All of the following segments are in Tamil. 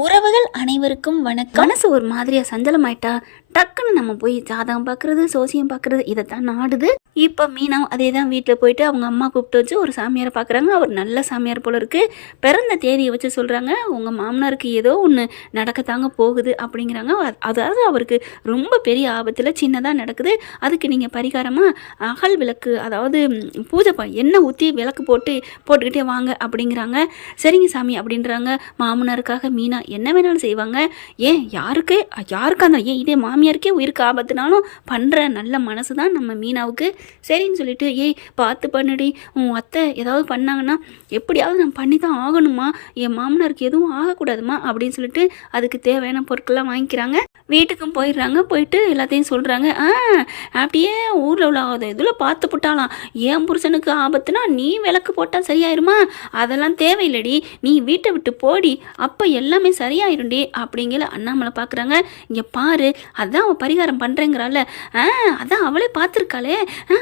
உறவுகள் அனைவருக்கும் வணக்கம். மனசு ஒரு மாதிரியா சஞ்சலமாயிட்டா டக்குன்னு நம்ம போய் ஜாதகம் பார்க்குறது, சோசியம் பார்க்குறது இதைத்தான் நாடுது. இப்போ மீனா அதே தான் வீட்டில் போயிட்டு அவங்க அம்மா கூப்பிட்டு வச்சு ஒரு சாமியாரை பார்க்குறாங்க. அவர் நல்ல சாமியார் போல இருக்குது. பிறந்த தேதியை வச்சு சொல்கிறாங்க, உங்கள் மாமனாருக்கு ஏதோ ஒன்று நடக்கத்தாங்க போகுது அப்படிங்கிறாங்க. அதாவது அவருக்கு ரொம்ப பெரிய ஆபத்தில் சின்னதாக நடக்குது. அதுக்கு நீங்கள் பரிகாரமாக அகல் விளக்கு, அதாவது பூஜை எண்ணெய் ஊற்றி விளக்கு போட்டுக்கிட்டே வாங்க அப்படிங்கிறாங்க. சரிங்க சாமி அப்படின்றாங்க. மாமனாருக்காக மீனா என்ன வேணாலும் செய்வாங்க. ஏன் யாருக்கா இருந்தாலும், ஏன் இதே மாமியாருக்கே உயிருக்கு ஆபத்துனாலும் பண்ணுற நல்ல மனசு தான் நம்ம மீனாவுக்கு. சரின்னு சொல்லிட்டு, பார்த்து பண்ணுடி, உன் அத்தை ஏதாவது பண்ணாங்கன்னா எப்படியாவது நான் பண்ணி தான் ஆகணுமா, என் மாமனாருக்கு எதுவும் ஆகக்கூடாதுமா அப்படின்னு சொல்லிட்டு அதுக்கு தேவையான பொருட்கள்லாம் வாங்கிக்கிறாங்க. வீட்டுக்கும் போயிடுறாங்க. போயிட்டு எல்லாத்தையும் சொல்கிறாங்க. அப்படியே ஊரில் உள்ள இதில் பார்த்து போட்டாலாம், என் புருஷனுக்கு ஆபத்துனா நீ விளக்கு போட்டால் சரியாயிருமா, அதெல்லாம் தேவையில்லடி, நீ வீட்டை விட்டு போடி, அப்போ எல்லாமே சரியாயிரும்டி அப்படிங்கிற அண்ணாமலை பார்க்குறாங்க. இங்கே பாரு, அதான் அவன் பரிகாரம் பண்ணுறேங்கிறாள், அதான் அவளே பார்த்துருக்காளே,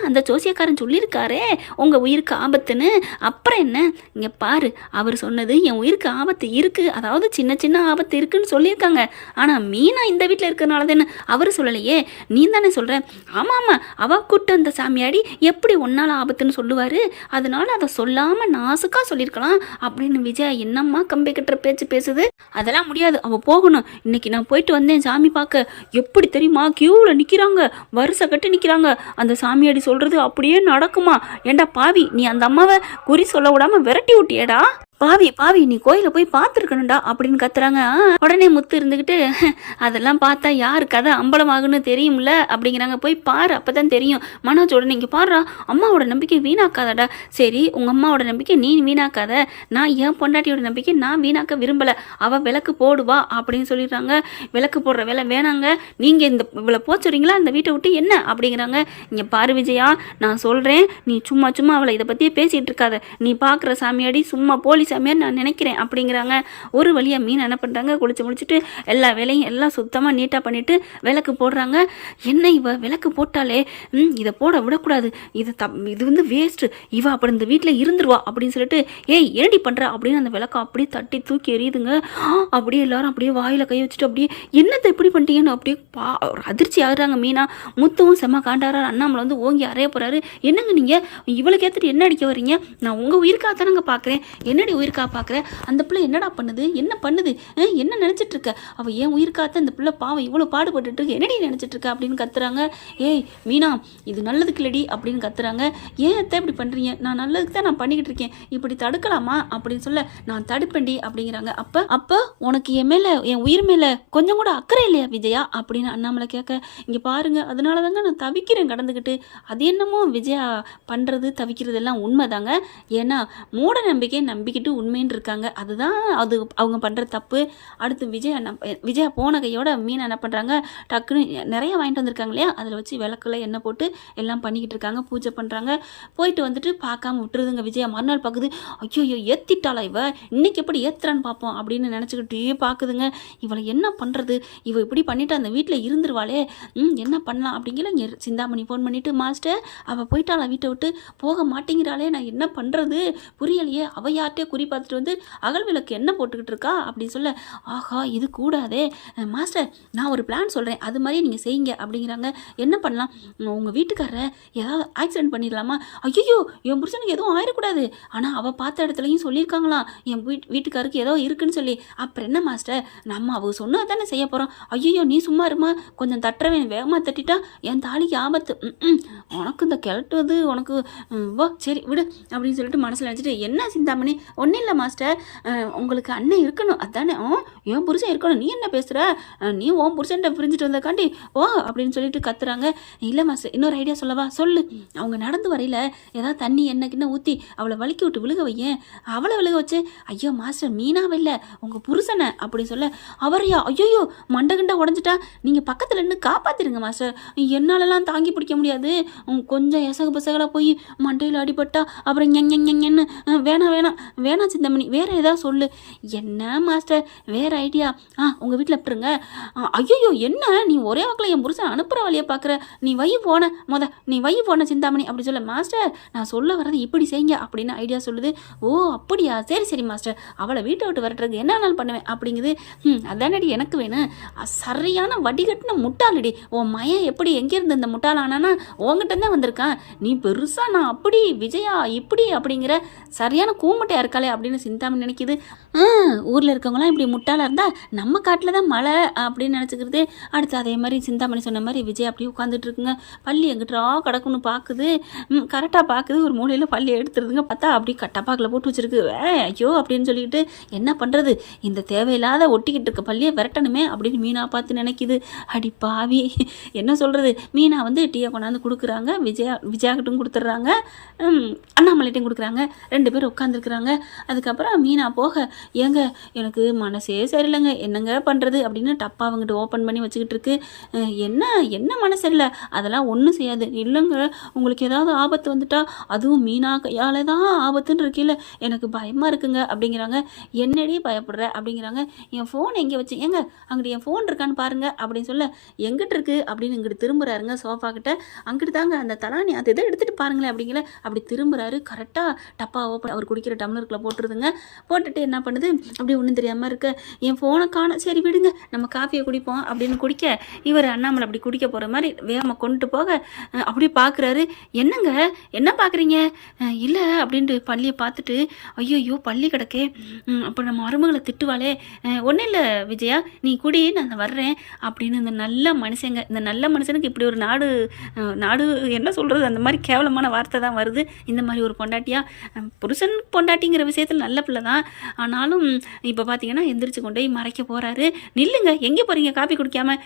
அந்த ஜோசியக்காரன் சொல்லியிருக்காரே உங்கள் உயிருக்கு ஆபத்துன்னு, அப்புறம் என்ன, இங்கே பாரு, அவர் சொன்னது என் உயிருக்கு ஆபத்து இருக்குது, அதாவது சின்ன சின்ன ஆபத்து இருக்குன்னு சொல்லியிருக்காங்க. ஆனால் மீனா இந்த வீட்டில் இருக்கிறனால தானே அவர் சொல்லலையே, நீ தானே சொல்கிற. ஆமாம், அவள் கூட்டு அந்த சாமியாடி எப்படி ஒன்றால் ஆபத்துன்னு சொல்லுவார், அதனால அதை சொல்லாமல் நாசுக்காக சொல்லியிருக்கலாம் அப்படின்னு விஜயா என்னம்மா கம்பி கட்டுற பேச்சு பேசுது. அதெல்லாம் முடியாது, அவள் போகணும். இன்னைக்கு நான் போயிட்டு வந்தேன் சாமி பார்க்க, எப்படி தெரியுமா, கியூவில் நிற்கிறாங்க, வருஷ கட்டி நிற்கிறாங்க, அந்த சாமியாடி சொல்கிறது அப்படியே நடக்குமா. ஏண்டா பாவி, நீ அந்த அம்மாவை குறி சொல்ல விடாமல் விரட்டி விட்டியடா, பாவி நீ கோயிலை போய் பார்த்துருக்கணும்டா அப்படின்னு கத்துறாங்க. உடனே முத்து இருந்துக்கிட்டு, அதெல்லாம் பார்த்தா யார் கதை அம்பலமாகுன்னு தெரியும்ல அப்படிங்கிறாங்க. போய் பாரு, அப்போ தான் தெரியும். மனோஜ் உடனே இங்கே பாடுறா, அம்மாவோட நம்பிக்கை வீணாக்காதடா. சரி, உங்கள் அம்மாவோட நம்பிக்கை நீ வீணாக்காத, நான் என் பொண்டாட்டியோட நம்பிக்கை நான் வீணாக்க விரும்பலை, அவள் விளக்கு போடுவா அப்படின்னு சொல்லிடுறாங்க. விளக்கு போடுற வேலை வேணாங்க, நீங்கள் இந்த இவ்வளோ போச்சுறீங்களா இந்த வீட்டை விட்டு என்ன அப்படிங்கிறாங்க. இங்கே பாரு விஜயா, நான் சொல்கிறேன், நீ சும்மா அவளை இதை பற்றியே பேசிகிட்டு இருக்காத, நீ பார்க்குற சாமியாடி சும்மா போலி சாமியார் நான் நினைக்கிறேன் அப்படிங்கிறாங்க. ஒரு வழியாக மீன் என்ன பண்ணுறாங்க, குளிச்சு முடிச்சுட்டு எல்லா வேலையும் எல்லாம் சுத்தமாக நீட்டாக பண்ணிவிட்டு விளக்கு போடுறாங்க. என்ன இவ விளக்கு போட்டாலே இதை போட விடக்கூடாது, இது வந்து வேஸ்ட்டு, இவ அப்படி இந்த வீட்டில் இருந்துருவா அப்படின்னு சொல்லிட்டு, என்னடி பண்ணுற அப்படின்னு அந்த விளக்கை அப்படியே தட்டி தூக்கி எறியுதுங்க. அப்படியே எல்லாரும் அப்படியே வாயில் கை வச்சுட்டு அப்படியே என்னத்தை இப்படி பண்ணிட்டீங்கன்னு அப்படியே அதிர்ச்சி ஆகுறாங்க. மீனா முத்துவும் செம்ம காண்டாரா, அண்ணாமலை வந்து ஓங்கி அறைய போகிறாரு. என்னங்க நீங்கள் இவளுக்கு ஏற்றுட்டு என்ன அடிக்க வரீங்க, நான் உங்கள் உயிருக்காக தானங்க பார்க்குறேன், என்னடி உயிருக்கா பார்க்குறேன், அந்த பிள்ளை என்னடா பண்ணுது, என்ன பண்ணுது, என்ன நினச்சிட்டு இருக்க, அவள் ஏன் உயிருக்காத்த அந்த பிள்ளை பாவம் இவ்வளோ பாடுபட்டு இருக்கு, என்னடி நினச்சிட்டு இருக்க அப்படின்னு கத்துறாங்க. மீனா இது நல்லதுக்கு இல்லடி அப்படின்னு கத்துறாங்க. ஏன் அத்தை இப்படி பண்ணுறீங்க, நான் நல்லதுக்கு தான் நான் பண்ணிக்கிட்டு இருக்கேன், இப்படி தடுக்கலாமா அப்படின்னு சொல்ல, நான் தடுப்பேன்டி அப்படிங்கிறாங்க. அப்போ உனக்கு என் மேலே, என் உயிர் மேலே கொஞ்சம் கூட அக்கறை இல்லையா விஜயா அப்படின்னு அண்ணாமலை கேட்க, இங்கே பாருங்க, அதனால தாங்க நான் தவிக்கிறேன் கடந்துக்கிட்டு. அது என்னமோ விஜயா பண்ணுறது தவிக்கிறது எல்லாம் உண்மைதாங்க, ஏன்னா மூட நம்பிக்கையை நம்பிக்கிட்டு உண்மைன்னு இருக்காங்க, அதுதான் அது அவங்க பண்ணுற தப்பு. அடுத்து விஜயா போன கையோட மீன் என்ன பண்ணுறாங்க, டக்குன்னு நிறைய வாங்கிட்டு வந்திருக்காங்க இல்லையா, அதில் வச்சு விளக்குல எண்ணெய் போட்டு எல்லாம் பண்ணிக்கிட்டு இருக்காங்க, பூஜை பண்ணுறாங்க. போயிட்டு வந்துட்டு பார்க்காம விட்டுருதுங்க விஜயா. மறுநாள் பார்க்குது, ஐயோ ஏற்றிட்டாளா இவ, இன்னைக்கு எப்படி ஏற்றுறான்னு பார்ப்போம் அப்படின்னு நினச்சிக்கிட்டே பார்க்குதுங்க. இவளை என்ன பண்ணுறது, இவ இப்படி பண்ணிட்டு அந்த வீட்டில் இருந்துருவாளே, என்ன பண்ணலாம் அப்படிங்கிற இங்கே சிந்தாமணி ஃபோன் பண்ணிவிட்டு, மாஸ்டர் அவள் போயிட்டாளா வீட்டை விட்டு, போக மாட்டேங்கிறாளே, நான் என்ன பண்ணுறது புரியலையே, அவள் யார்கிட்டே குறி பார்த்துட்டு வந்து அகல் விளக்கு என்ன போட்டுக்கிட்டு இருக்கா அப்படின்னு சொல்ல, ஆஹா இது கூடாதே மாஸ்டர், நான் ஒரு பிளான் சொல்கிறேன், அது மாதிரியே நீங்கள் செய்யுங்க அப்படிங்கிறாங்க. என்ன பண்ணலாம், உங்கள் வீட்டுக்காரரை ஏதாவது ஆக்சிடென்ட் பண்ணிடலாமா, ஐயோ என் புருஷனுக்கு எதுவும் ஆயிடக்கூடாது, ஆனால் அவள் பார்த்த இடத்துலையும் சொல்லியிருக்காங்களாம் என் வீட்டுக்காருக்கு ஏதோ இருக்குன்னு சொல்லி, அப்புறம் என்ன மாஸ்டர், நம்ம அவள் சொன்னது தானே செய்ய போகிறோம், ஐயோ நீ சும்மா இருமா, கொஞ்சம் தட்டுறவன் வேகமாக தட்டிட்டா என் தாலிக்கு ஆபத்து, உனக்கு இந்த கிளட்டுவது உனக்கு வா, சரி விடு அப்படின்னு சொல்லிட்டு மனசில் நினச்சிட்டு, என்ன சிந்தாமணி ஒன்றும் இல்லை மாஸ்டர், உங்களுக்கு அண்ணன் இருக்கணும் அதானே, என் புருஷன் இருக்கணும், நீ என்ன பேசுகிற, நீ உன் புருஷன்ட்ட பிரிஞ்சுட்டு வந்தக்காண்டி ஓ அப்படின்னு சொல்லிட்டு கத்துறாங்க. இல்லை மாஸ்டர் இன்னொரு ஐடியா சொல்லவா, சொல்லு, அவங்க நடந்து வரையில் ஏதாவது தண்ணி எண்ணெய்க்கிண்ண ஊற்றி அவளை வலிக்கி விட்டு விழுக வையேன், அவளை விழுக வச்சு, ஐயோ மாஸ்டர் மீனாவே இல்லை உங்கள் புருஷனை அப்படின்னு சொல்ல, அவரையா, ஐயோ மண்டகண்டா உடஞ்சிட்டா, நீங்கள் பக்கத்தில் நின்று காப்பாற்றிடுங்க மாஸ்டர், என்னாலலாம் தாங்கி பிடிக்க முடியாது, கொஞ்சம் எசகு பசகலாக போய் மண்டையில் அடிபட்டா அப்புறம் ஞன்னு வேணாம் வேணாம் சிந்தாமணி வேற ஏதாவது சொல்லு. என்ன மாஸ்டர் வேற ஐடியா? உங்கள் வீட்டில் விட்டுருங்க. ஐயோ என்ன நீ ஒரே வாக்கில் என் புருஷன் அனுப்புகிற வழியை பார்க்குற, நீ வை போன நீ வை போன சிந்தாமணி அப்படி சொல்ல. மாஸ்டர் நான் சொல்ல வர்றது இப்படி செய்யுங்க அப்படின்னு ஐடியா சொல்லுது. ஓ அப்படியா, சரி சரி மாஸ்டர், அவளை வீட்டை விட்டு வரட்டுறதுக்கு என்ன வேணாலும் பண்ணுவேன் அப்படிங்குது. அதானடி எனக்கு வேணும். சரியான வடிகட்டின முட்டாளடி. உன் மயன் எப்படி எங்கேருந்து இந்த முட்டாளானா உங்ககிட்ட தான் வந்திருக்கான். நீ பெருசா நான் அப்படி விஜயா இப்படி அப்படிங்கிற சரியான கூமட்டையா இருக்காளே அப்படின்னு சிந்தாமணி நினைக்குது. ஊரில் இருக்கவங்களாம் இப்படி முட்டாளாக இருந்தால் நம்ம காட்டில் தான் மழை அப்படின்னு நினச்சிக்கிறது. அடுத்து அதே மாதிரி சிந்தாமணி சொன்ன மாதிரி விஜய் அப்படியே உட்காந்துட்டு இருக்குங்க. பள்ளி எங்கிட்டா கிடக்குன்னு பார்க்குது. கரெக்டாக பார்க்குது, ஒரு மூலையில் பள்ளி எடுத்துருதுங்க. பார்த்தா அப்படி கட்டப்பாக்கில் போட்டு வச்சிருக்கு. ஐயோ அப்படின்னு சொல்லிக்கிட்டு என்ன பண்ணுறது, இந்த தேவையில்லாத ஒட்டிக்கிட்டு இருக்க பள்ளியை விரட்டணுமே அப்படின்னு மீனா பார்த்து நினைக்குது. அடி பாவி என்ன சொல்கிறது. மீனா வந்து டீயை கொண்டாந்து கொடுக்குறாங்க. விஜயாக்கிட்டும் கொடுத்துட்றாங்க, அண்ணாமலைட்டையும் கொடுக்குறாங்க. 2 பேர் உட்காந்துருக்குறாங்க. அதுக்கப்புறம் மீனா போக, ஏங்க எனக்கு மனசே சரியில்லைங்க, என்னங்க பண்ணுறது அப்படின்னு டப்பா அவங்ககிட்ட ஓப்பன் பண்ணி வச்சுக்கிட்டு இருக்கு. என்ன மனசு இல்லை, அதெல்லாம் ஒன்றும் செய்யாது. இல்லைங்க உங்களுக்கு ஏதாவது ஆபத்து வந்துட்டா அதுவும் மீனா கையால் தான் ஆபத்துன்னு இருக்கில்ல, எனக்கு பயமாக இருக்குங்க அப்படிங்கிறாங்க. என்னடி பயப்படுற அப்படிங்கிறாங்க. என் ஃபோன் எங்கே வச்சு, ஏங்க அங்கிட்டு என் ஃபோன் இருக்கான்னு பாருங்க அப்படின்னு சொல்ல, எங்கிட்ட இருக்கு அப்படின்னு இங்கிட்டு திரும்புறாருங்க சோஃபா கிட்ட. அங்கிட்டு தாங்க அந்த தலானி அதை இதை எடுத்துகிட்டு பாருங்களேன் அப்படிங்கிற. அப்படி திரும்புறாரு. கரெக்டாக டப்பா ஓப்பன் அவர் குடிக்கிற டம்ளருக்குள்ளே போட்டுருதுங்க. போட்டுட்டு என்ன பண்ணுது, அப்படி ஒன்றும் தெரியாமல் இருக்க, என் ஃபோனை காண, சரி விடுங்க நம்ம காஃபியை குடிப்போம் அப்படின்னு குடிக்க, இவர் அண்ணாமலை அப்படி குடிக்க போகிற மாதிரி வேகமாக கொண்டு போக அப்படியே பார்க்குறாரு. என்னங்க என்ன பார்க்குறீங்க? இல்லை அப்படின்ட்டு பள்ளியை பார்த்துட்டு, ஐயோ பள்ளி கிடக்கே, அப்போ நம்ம மருமகளை திட்டுவாளே. ஒன்றும் இல்லை விஜயா, நீ குடி நான் வர்றேன் அப்படின்னு. இந்த நல்ல மனுஷங்க, இந்த நல்ல மனுஷனுக்கு இப்படி ஒரு நாடு என்ன சொல்கிறது, அந்த மாதிரி கேவலமான வார்த்தை தான் வருது. இந்த மாதிரி ஒரு பொண்டாட்டியா, புருஷன் பொண்டாட்டிங்கிற விஷயத்தில் நல்ல பிள்ளை தான், ஆனாலும் இப்போ பார்த்தீங்கன்னா எந்திரிச்சு கொண்டு போய் மறைக்க போகிறாரு. நில்லுங்க, எங்கே போகிறீங்க காப்பி குடிக்காம?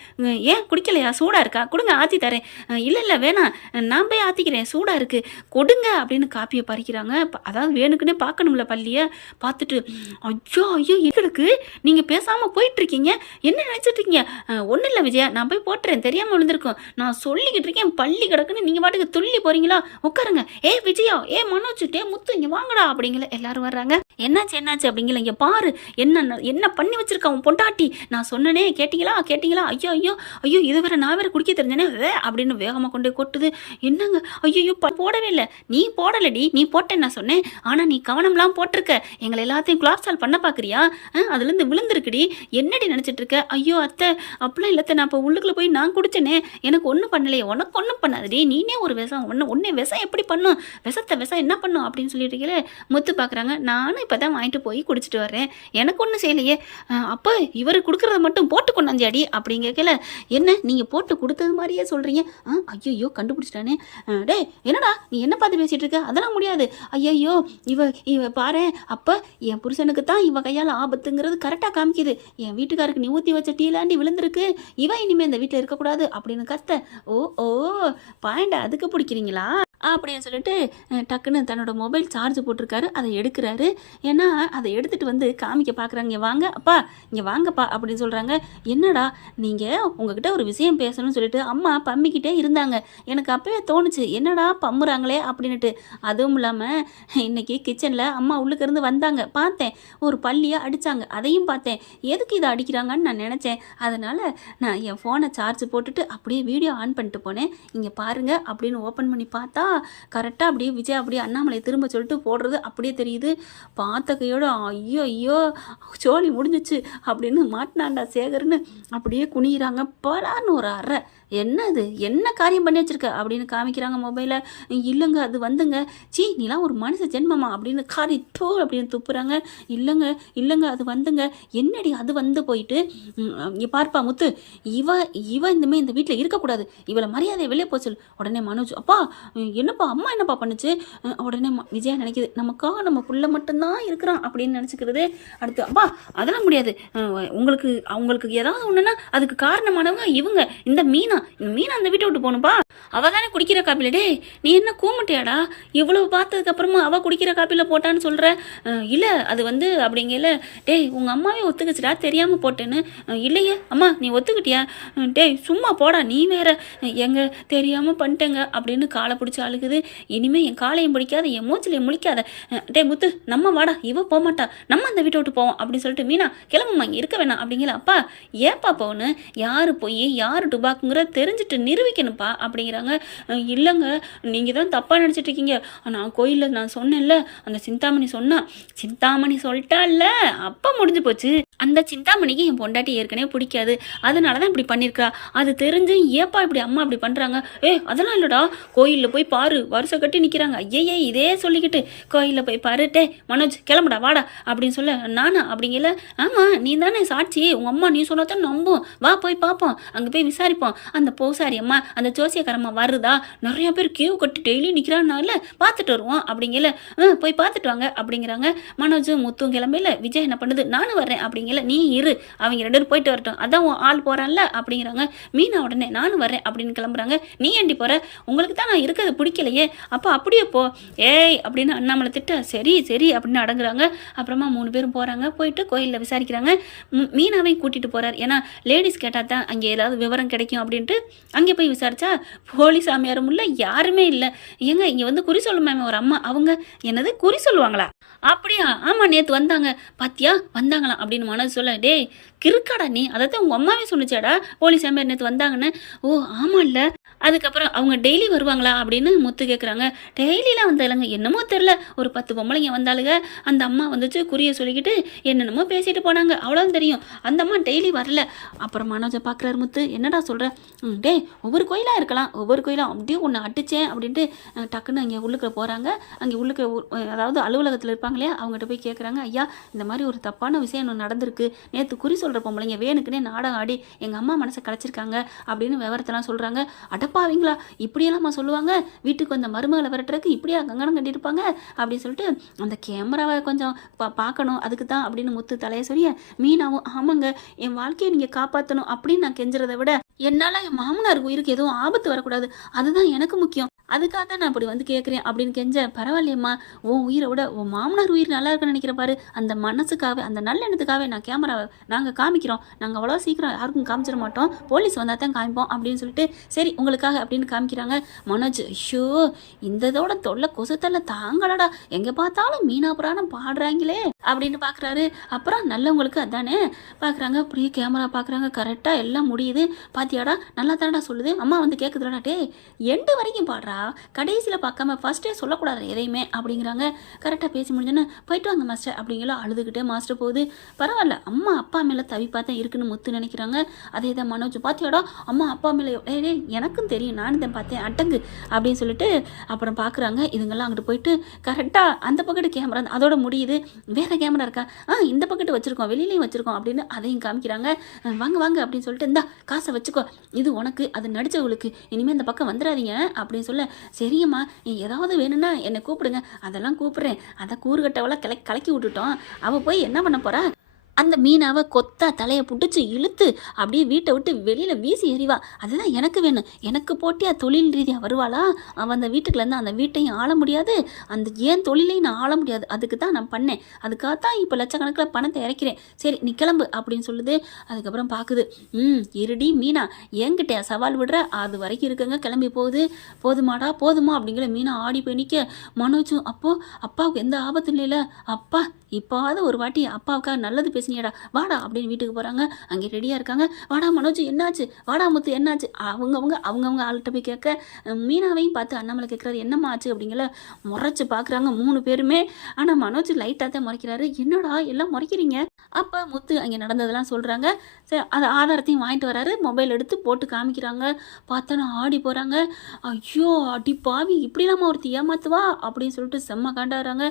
ஏன் குடிக்கலையா? சூடாக இருக்கா? கொடுங்க ஆற்றி தரேன். இல்லை வேணாம், நான் போய் ஆற்றிக்கிறேன், சூடாக இருக்குது கொடுங்க அப்படின்னு காப்பியை பறிக்கிறாங்க. அதாவது வேணுக்குன்னே பார்க்கணும்ல பள்ளியை. பார்த்துட்டு ஐயோ எங்களுக்கு நீங்கள் பேசாமல் போயிட்டுருக்கீங்க, என்ன நினச்சிட்ருக்கீங்க? ஒன்றும் இல்லை விஜயா, நான் போய் போட்டுறேன், தெரியாமல் விழுந்திருக்கோம், நான் சொல்லிக்கிட்டு இருக்கேன் பள்ளி கிடக்குன்னு நீங்கள் பாட்டுக்கு துள்ளி போகிறீங்களா? உட்காருங்க. விஜயா, மனோஜ், முத்து இங்கே வாங்கடா அப்படிங்கல. எல்லாரும் வர்றாங்க. என்னாச்சு அப்படிங்கல. இங்கே பாரு என்ன பண்ணி வச்சிருக்கா உன் பொண்டாட்டி, நான் சொன்னனே கேட்டிங்களா? ஐயோ இது வேற, நான் வேற குடிக்க தெரிஞ்சனே அப்படின்னு வேகமாக கொண்டு கொட்டுது. என்னங்க ஐயோ போடவே இல்லை. நீ போடலடி, நீ போட்டேன்னு நான் சொன்னேன், ஆனால் நீ கவனம்லாம் போட்டிருக்க, எங்களை எல்லாத்தையும் கிளாப்ஸால் பண்ண பார்க்குறியா? அதுலேருந்து விழுந்துருக்குடி, என்னடி நினச்சிட்டு இருக்க? ஐயோ அத்தை அப்படிலாம் இல்லத்தை, நான் இப்போ உள்ளுக்குள்ளே போய் நான் குடிச்சேனே, எனக்கு ஒன்றும் பண்ணலையே. உனக்கு ஒன்றும் பண்ணாதுடி, நீனே ஒரு விஷம், ஒன்னே விஷம் எப்படி பண்ணும், விஷம் என்ன பண்ணும் அப்படின்னு சொல்லிட்டு இருக்கீங்களே. முத்து பார்க்குறாங்க. நானும் இப்போ தான் வாங்கிட்டு போய் குடிச்சிட்டு வரேன், எனக்கு ஒன்றும் செய்யலையே. அப்போ இவர் கொடுக்குறத மட்டும் போட்டு கொண்டாந்தியாடி அப்படிங்கல. என்ன நீங்கள் போட்டு கொடுத்தது மாதிரியே சொல்கிறீங்க? ஐயோ கண்டுபிடிச்சிட்டானே. டே என்னடா நீ என்ன பார்த்து பேசிகிட்டு இருக்க? அதெல்லாம் முடியாது. ஐயோ இவ பாரு, அப்போ என் புருஷனுக்கு தான் இவ கையால் ஆபத்துங்கிறது கரெக்டாக காமிக்குது. என் வீட்டுக்காருக்கு நீ ஊற்றி வச்ச டீலாண்டி விழுந்திருக்கு, இவன் இனிமேல் இந்த வீட்டில் இருக்கக்கூடாது அப்படின்னு கத்த. ஓ பாயிண்ட் அதுக்கு பிடிக்கிறீங்களா அப்படின்னு சொல்லிட்டு டக்குன்னு தன்னோட மொபைல் சார்ஜ் போட்டிருக்காரு, அதை எடுக்கிறாரு. ஏன்னா அதை எடுத்துகிட்டு வந்து காமிக்க பார்க்குறாங்க. இங்கே வாங்கப்பா அப்படின்னு சொல்கிறாங்க. என்னடா நீங்கள் உங்ககிட்ட ஒரு விஷயம் பேசணும்னு சொல்லிட்டு அம்மா பம்மிக்கிட்டே இருந்தாங்க, எனக்கு அப்போவே தோணுச்சு என்னடா பம்முறாங்களே அப்படின்ட்டு. அதுவும் இல்லாமல் இன்றைக்கி கிச்சனில் அம்மா உள்ளுக்கிருந்து வந்தாங்க, பார்த்தேன், ஒரு பள்ளியை அடித்தாங்க, அதையும் பார்த்தேன், எதுக்கு இதை அடிக்கிறாங்கன்னு நான் நினச்சேன். அதனால் நான் என் ஃபோனை சார்ஜ் போட்டுட்டு அப்படியே வீடியோ ஆன் பண்ணிட்டு போனேன், இங்கே பாருங்கள் அப்படின்னு ஓப்பன் பண்ணி பார்த்தா கரெக்டாக அப்படியே விஜய் அப்படியே அண்ணாமலை திரும்ப சொல்லிட்டு போடுறது அப்படியே தெரியுது. பார்த்த கையோட ஐயோ சோழி முடிஞ்சிச்சு அப்படின்னு மாட்டினாண்டா சேகர்னு அப்படியே குனிகிறாங்க. பலான்னு ஒரு அறை. என்னது என்ன காரியம் பண்ணி வச்சிருக்க அப்படின்னு காமிக்கிறாங்க மொபைலை. இல்லைங்க அது வந்துங்க, நீலாம் ஒரு மனுஷ ஜென்மமா அப்படின்னு காரி தோ அப்படின்னு துப்புறாங்க. இல்லைங்க அது வந்துங்க. என்னடி அது வந்து போயிட்டு இங்கே பார்ப்பா முத்து, இவ இந்தமே இந்த வீட்டில் இருக்கக்கூடாது, இவளை மரியாதையை வெளியே போச்சு. உடனே மனோஜ், அப்பா என்னப்பா அம்மா என்னப்பா பண்ணுச்சு? உடனே விஜயா நினைக்குது, நமக்காக நம்ம புள்ள மட்டும்தான் இருக்கிறான் அப்படின்னு நினச்சிக்கிறது. அடுத்து அப்பா அதெல்லாம் முடியாது, அவங்களுக்கு ஏதாவது ஒன்றுனா அதுக்கு காரணமானவங்க இவங்க, இந்த மீனா அந்த வீட்டை விட்டு போகணும்ப்பா. அவள் தானே குடிக்கிற காப்பியில். டே நீ என்ன கூமுட்டியாடா, இவ்வளவு பார்த்ததுக்கப்புறமா அவள் குடிக்கிற காப்பியில் போட்டான்னு சொல்கிற? இல்லை அது வந்து அப்படிங்கல. டேய் உங்கள் அம்மாவே ஒத்துக்குச்சுடா, தெரியாமல் போட்டேன்னு. இல்லையே அம்மா நீ ஒத்துக்கிட்டியா? டேய் சும்மா போடா நீ வேற, எங்க தெரியாமல் பண்ணிட்டேங்க அப்படின்னு காலை பிடிச்சி அழுகுது. இனிமேல் என் காலையும் பிடிக்காத, என் மூச்சிலையும் முழிக்காத. டே முத்து நம்ம வாடா, இவ போக மாட்டா, நம்ம அந்த வீட்டை விட்டு போவோம் அப்படின்னு சொல்லிட்டு மீனா கிளம்புமா, இங்கே இருக்க வேணாம் அப்படிங்கிற. அப்பா ஏப்பா போன்னு, யார் போய் யார் டுபாக்குங்கிற தெரிஞ்சுட்டு நிரூபிக்கணும்ப்பா அப்படிங்கிறாங்க. இல்லைங்க நீங்கள் தான் தப்பாக நினச்சிட்டு இருக்கீங்க, நான் கோயிலில் நான் சொன்னேன்ல, அந்த சிந்தாமணி சொன்னா, சிந்தாமணி சொல்லிட்டால அப்போ முடிஞ்சு போச்சு. அந்த சிந்தாமணிக்கு என் பொண்டாட்டி ஏற்கனவே பிடிக்காது, அதனால தான் இப்படி பண்ணியிருக்கா. அது தெரிஞ்சு ஏப்பா இப்படி அம்மா அப்படி பண்ணுறாங்க? அதெல்லாம் இல்லைடா, கோயிலில் போய் பாரு, வருஷம் கட்டி நிற்கிறாங்க. ஐயே இதே சொல்லிக்கிட்டு கோயிலில் போய் பாரு. டே மனோஜ் கிளம்புடா வாடா அப்படின்னு சொல்ல. நானா அப்படிங்கல. ஆமாம் நீ தானே சாட்சி, உங்கள் அம்மா நீ சொன்னா தான் நம்பும், வா போய் பார்ப்போம், அங்கே போய் விசாரிப்போம். அந்த பூசாரி அம்மா அந்த ஜோசியக்காரம்மா வருதா, நிறைய பேர் கியூ கட்டி டெய்லி நிற்கிறான்னால பார்த்துட்டு வருவோம் அப்படிங்கல. போய் பார்த்துட்டு வாங்க அப்படிங்கிறாங்க. மனோஜ் முத்தும் கிளம்பல. விஜய் என்ன பண்ணுது, நானும் வர்றேன் அப்படிங்கல. நீ இரு, அவங்க 2 பேரும் போயிட்டு வரட்டும், அதான் ஆள் போகிறான்ல அப்படிங்கிறாங்க. மீனா உடனே நானும் வர்றேன் அப்படின்னு கிளம்புறாங்க. நீ ஏண்டி போகிற, உங்களுக்கு தான் நான் இருக்கிறது பிடிக்கலையே, அப்போ அப்படியே போ ஏய் அப்படின்னு அண்ணாமலை திட்ட. சரி சரி அப்படின்னு அடங்குறாங்க. அப்புறமா 3 பேரும் போகிறாங்க. போயிட்டு கோயிலில் விசாரிக்கிறாங்க. மீனாவையும் கூட்டிகிட்டு போகிறார். ஏன்னா லேடிஸ் கேட்டால் தான் அங்கே ஏதாவது விவரம் கிடைக்கும் அப்படின்ட்டு அங்கே போய் விசாரிச்சா போலீஸ் சாமியாரும் இல்லை, யாருமே இல்லை. ஏங்க இங்கே வந்து குறி சொல்லுமே ஒரு அம்மா, அவங்க என்னது குறி சொல்லுவாங்களா? அப்படியா? ஆமாம் நேற்று வந்தாங்க, பாத்தியா வந்தாங்களாம் அப்படின்னு மனோஜ் சொல்ல. டே கிறுக்காடா நீ, அதாவது உங்கள் அம்மாவே சொன்னிச்சாடா போலீஸ் சாமியார் நேற்று வந்தாங்கன்னு. ஓ ஆமாம் இல்லை, அதுக்கப்புறம் அவங்க டெய்லி வருவாங்களா அப்படின்னு முத்து கேட்குறாங்க. டெய்லிலாம் வந்தாலுங்க, என்னமோ தெரில, ஒரு 10 பொம்பளைங்க வந்தாலுங்க. அந்த அம்மா வந்துச்சு குறிய சொல்லிக்கிட்டு என்னென்னமோ பேசிட்டு போனாங்க, அவ்வளோதான் தெரியும். அந்த அம்மா டெய்லி வரல. அப்புறம் மனோஜை பார்க்குறாரு முத்து. என்னடா சொல்கிற? டே ஒவ்வொரு கோயிலாக இருக்கலாம், ஒவ்வொரு கோயிலும் அப்படியே ஒன்று அடித்தேன் அப்படின்ட்டு டக்குன்னு அங்கே உள்ளுக்குள்ள போகிறாங்க. அங்கே உள்ளுக்கு அதாவது அலுவலகத்தில் இருப்பாங்க இல்லையா, அவங்ககிட்ட போய் கேட்குறாங்க. ஐயா இந்த மாதிரி ஒரு தப்பான விஷயம் ஒன்று நடந்திருக்கு, நேற்று குறி சொல்கிற பொம்பளைங்க வேணுக்குன்னே நாடகம் ஆடி எங்கள் அம்மா மனசை கலைச்சிருக்காங்க அப்படின்னு விவரத்தெல்லாம் சொல்கிறாங்க. அடப்பாவீங்களா, இப்படியெல்லாமா சொல்லுவாங்க, வீட்டுக்கு வந்த மருமகளை விரட்டுறதுக்கு இப்படியா கங்கணம் கட்டியிருப்பாங்க அப்படின்னு சொல்லிட்டு அந்த கேமராவை கொஞ்சம் பார்க்கணும் அதுக்கு தான் அப்படின்னு முத்து தலையை சொல்லிய. மீனாவும் ஆமாங்க என் வாழ்க்கையை நீங்கள் காப்பாற்றணும் அப்படின்னு நான் கெஞ்சுறதை விட என்னால் என் மாமனாருக்கு உயிருக்கு எதுவும் ஆபத்து வரக்கூடாது, அதுதான் எனக்கு முக்கியம், அதுக்காக தான் நான் அப்படி வந்து கேட்குறேன் அப்படின்னு கெஞ்ச. பரவாயில்லையம்மா, உன் உயிரை விட உன் மாமனார் உயிர் நல்லா இருக்குன்னு நினைக்கிற பாரு, அந்த மனசுக்காகவே அந்த நல்ல எண்ணத்துக்காகவே நான் கேமராவை நாங்கள் காமிக்கிறோம், நாங்கள் அவ்வளோ சீக்கிரம் யாருக்கும் காமிச்சிட மாட்டோம், போலீஸ் வந்தால் தான் காமிப்போம் அப்படின்னு சொல்லிட்டு சரி உங்களுக்காக அப்படின்னு காமிக்கிறாங்க. மனோஜ் ஐயோ இந்த இதோட தொல்லை கொசுத்தல்ல தாங்களடா, எங்கே பார்த்தாலும் மீனா புராணம் பாடுறாங்களே அப்படின்னு பார்க்குறாரு. அப்புறம் நல்லவங்களுக்கு அதானே பார்க்குறாங்க. அப்படியே கேமரா பார்க்குறாங்க, கரெக்டாக எல்லாம் முடியுது. பாத்தியாடா நல்லா தானடா சொல்லுது, அம்மா வந்து கேட்குதுடா. டே எண்டு வரைக்கும் பாடுறா, கடைசியில் பார்க்காம ஃபர்ஸ்டே சொல்லக்கூடாது எதையுமே அப்படிங்கிறாங்க. கரெக்டாக பேசி முடிஞ்சோன்னு போயிட்டு வாங்க மாஸ்டர் அப்படிங்களா. அழுதுகிட்டே மாஸ்டர் போகுது. பரவாயில்ல அம்மா அப்பா மேலே தவிப்பாக தான் இருக்குன்னு முத்து நினைக்கிறாங்க. அதே தான் மனோஜ் பாத்தியாடா அம்மா அப்பா மேலே எனக்கும் தெரியும், நானும் தான் பார்த்தேன் அட்டங்கு அப்படின்னு சொல்லிட்டு அப்புறம் பார்க்குறாங்க. இதுங்கெல்லாம் அங்கிட்டு போயிட்டு கரெக்டாக அந்த பக்கத்து கேமரா அதோட முடியுது. வேறு கேமரா இருக்கா, இந்த பக்கத்து வச்சுருக்கோம், வெளியிலையும் வச்சுருக்கோம் அப்படின்னு அதையும் காமிக்கிறாங்க. வாங்க வாங்க அப்படின்னு சொல்லிட்டு இந்தா காசை வச்சுக்கோ, இது உனக்கு அது நடிச்சவங்களுக்கு, இனிமேல் இந்த பக்கம் வந்துடாதீங்க அப்படின்னு சொல்ல. சரியம்மா ஏதாவது வேணும்னா என்னை கூப்பிடுங்க, அதெல்லாம் கூப்பிட்றேன், அதை கூறுகட்டவெல்லாம் கலக்கி விட்டுட்டோம், அவள் போய் என்ன பண்ண போகிறா, அந்த மீனாவை கொத்தா தலையை பிடிச்சி இழுத்து அப்படியே வீட்டை விட்டு வெளியில் வீசி எறிவா, அதுதான் எனக்கு வேணும், எனக்கு போட்டியாக தொழில் ரீதியாக வருவாளா, அவன் அந்த வீட்டுக்குலேருந்து அந்த வீட்டையும் ஆள முடியாது, அந்த ஏன் தொழிலையும் நான் ஆள முடியாது, அதுக்கு தான் நான் பண்ணேன், அதுக்காகத்தான் இப்போ லட்சக்கணக்கில் பணத்தை இறக்கிறேன், சரி நீ கிளம்பு அப்படின்னு சொல்லுது. அதுக்கப்புறம் பார்க்குது. இருடி மீனா என்கிட்ட சவால் விடுற, அது வரைக்கும் இருக்குங்க, கிளம்பி போகுது. போதுமாடா போதுமா அப்படிங்கிற மீனா ஆடி போய் நிற்க. மனோஜும் அப்போது அப்பாவுக்கு எந்த ஆபத்து இல்லைல்ல, அப்பா இப்போவாது ஒரு வாட்டி அப்பாவுக்காக நல்லது பேசினியடா வாடா அப்படின்னு வீட்டுக்கு போகிறாங்க. அங்கே ரெடியாக இருக்காங்க. வாடா மனோஜ் என்னாச்சு, வாடா முத்து என்னாச்சு, அவங்கவுங்க ஆள்கிட்ட போய் கேட்க. மீனாவையும் பார்த்து அண்ணாமலை கேட்குறாரு என்னம்மா ஆச்சு அப்படிங்கிற. முறைச்சி பார்க்குறாங்க 3 பேருமே. ஆனால் மனோஜ் லைட்டாக தான் முறைக்கிறாரு. என்னடா எல்லாம் முறைக்கிறீங்க? அப்போ முத்து அங்கே நடந்ததெல்லாம் சொல்கிறாங்க. சரி அது ஆதாரத்தையும் வாங்கிட்டு வராரு. மொபைல் எடுத்து போட்டு காமிக்கிறாங்க. பார்த்தோன்னா ஆடி போகிறாங்க. ஐயோ அடி பாவி இப்படிலாமா ஒருத்தி ஏமாத்துவா அப்படின்னு சொல்லிட்டு செம்ம காண்டாடுறாங்க.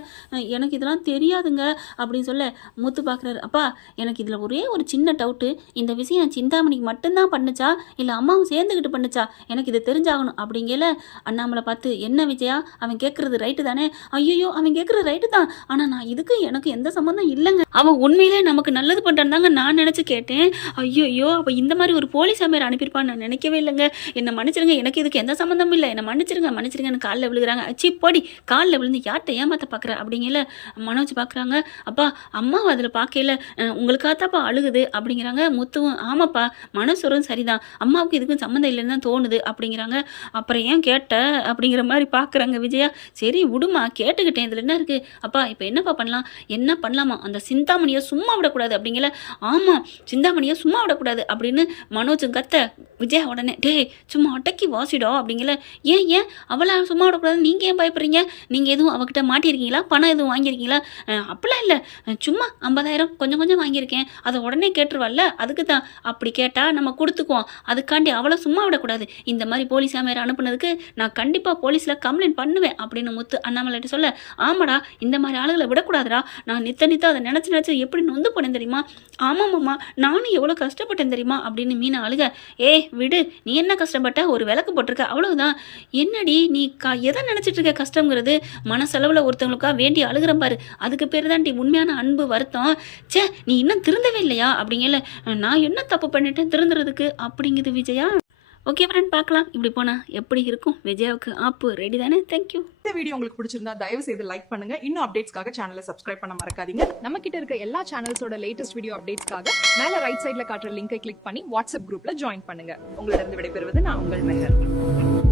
எனக்கு இதெல்லாம் தெரியாதுங்க அப்படின்னு சொல்ல. முத்து பார்க்குறாரு. அப்பா அப்பா எனக்கு இதில் ஒரே ஒரு சின்ன டவுட்டு, இந்த விஷயம் சிந்தாமணிக்கு மட்டும்தான் பண்ணுச்சா இல்லை அம்மாவும் சேர்ந்துக்கிட்டு பண்ணுச்சா, எனக்கு இது தெரிஞ்சாகணும் அப்படிங்கல அண்ணாமலை பார்த்து, என்ன விஜயா அவன் கேட்குறது ரைட்டு தானே, ஐயோ அவன் கேட்குறது ரைட்டு தான், ஆனால் நான் இதுக்கு எனக்கு எந்த சம்மந்தம் இல்லைங்க, அவன் உண்மையிலே நமக்கு நல்லது பண்ணுறான் தாங்க நான் நினச்சி கேட்டேன், ஐயோ அப்போ இந்த மாதிரி ஒரு போலீஸ் சாமியார் அனுப்பியிருப்பான்னு நான் நினைக்கவே இல்லைங்க, என்னை மன்னிச்சிருங்க, எனக்கு இதுக்கு எந்த சம்மந்தமும் இல்லை, என்னை மன்னிச்சிருங்கன்னு காலில் விழுகிறாங்க. அச்சி போடி, காலில் விழுந்து யார்கிட்ட ஏமாத்த பார்க்குற அப்படிங்கல மனோஜ் பார்க்குறாங்க. அப்பா அம்மாவை அதில் பார்க்கல, உங்களுக்காகத்தாப்பா அழுகுது அப்படிங்கிறாங்க. முத்துவும் ஆமாப்பா மனோஜ் சொல்கிறது சரிதான், அம்மாவுக்கு இதுக்கும் சம்மந்தம் இல்லைன்னு தான் தோணுது அப்படிங்கிறாங்க. அப்புறம் ஏன் கேட்ட அப்படிங்கிற மாதிரி பார்க்குறாங்க விஜயா. சரி விடுமா, கேட்டுக்கிட்டேன், இதில் என்ன இருக்குது, அப்பா இப்போ என்னப்பா பண்ணலாம், என்ன பண்ணலாமா, அந்த சிந்தாமணியை சும்மா விடக்கூடாது அப்படிங்கல. ஆமாம் சிந்தாமணியை சும்மா விடக்கூடாது அப்படின்னு மனோஜும் கத்த, விஜயா உடனே டேய் சும்மா அடக்கி வாசிடோ அப்படிங்கல. ஏன் அவளை சும்மா விடக்கூடாது, நீங்கள் ஏன் பயப்படுறீங்க, நீங்கள் எதுவும் அவகிட்ட மாட்டியிருக்கீங்களா, பணம் எதுவும் வாங்கியிருக்கீங்களா, அப்படிலாம் இல்லை, சும்மா 50,000 கொஞ்சம் வாங்கியிருக்கேன், அதை உடனே கேட்டுருவாள்ல அதுக்கு தான், அப்படி கேட்டால் நம்ம கொடுத்துக்குவோம், அதுக்காண்டி அவளை சும்மா விடக்கூடாது, இந்த மாதிரி போலீஸ் சாமியார் அனுப்புனதுக்கு நான் கண்டிப்பாக போலீஸில் கம்ப்ளைண்ட் பண்ணுவேன் அப்படின்னு முத்து அண்ணாமலைட்டு சொல்ல, ஆமாடா இந்த மாதிரி ஆளுகளை விடக்கூடாதுடா, நான் நித்த அதை நினச்சி எப்படி நொந்து போனேன் தெரியுமா, ஆமாம்மாம்மா நானும் எவ்வளோ கஷ்டப்பட்டேன் தெரியுமா அப்படின்னு மீனா அழுக. விடு, நீ என்ன கஷ்டப்பட்ட, ஒரு விளக்கு போட்டிருக்க அவ்வளவுதான், என்னடி நீ எதை நினச்சிட்டு இருக்க, கஷ்டங்கிறது மனசளவில் ஒருத்தவங்களுக்காக வேண்டி அழுகிற பாரு, அதுக்கு பேர் தான் உண்மையான அன்பு வருத்தம், சே நீ இன்னும் திருந்தவே இல்லையா அப்படிங்கல, நான் என்ன தப்பு பண்ணிட்டேன் திருந்துறதுக்கு அப்படிங்குது விஜயா. ஓகே ஃப்ரெண்ட், பார்க்கலாம் இப்படி போனா எப்படி இருக்கும், விஜயாவுக்கு ஆப்பு ரெடி தானே. தேங்க்யூ. இந்த வீடியோ உங்களுக்கு பிடிச்சிருந்தா தயவு செய்து லைக் பண்ணுங்க, இன்னும் அப்டேட்ஸ்க்காக சேனலை சப்ஸ்கிரைப் பண்ண மறக்காதீங்க. நம்ம கிட்ட இருக்க எல்லா சேனல்ஸோட லேட்டஸ்ட் வீடியோ அப்டேட்ஸ்க்காக மேல ரைட் சைடுல காட்டுற லிங்கை கிளிக் பண்ணி வாட்ஸ்அப் குரூப்ல ஜாயின் பண்ணுங்க. உங்களிடம் விடைபெறுவது நான் உங்கள் மெஹர்.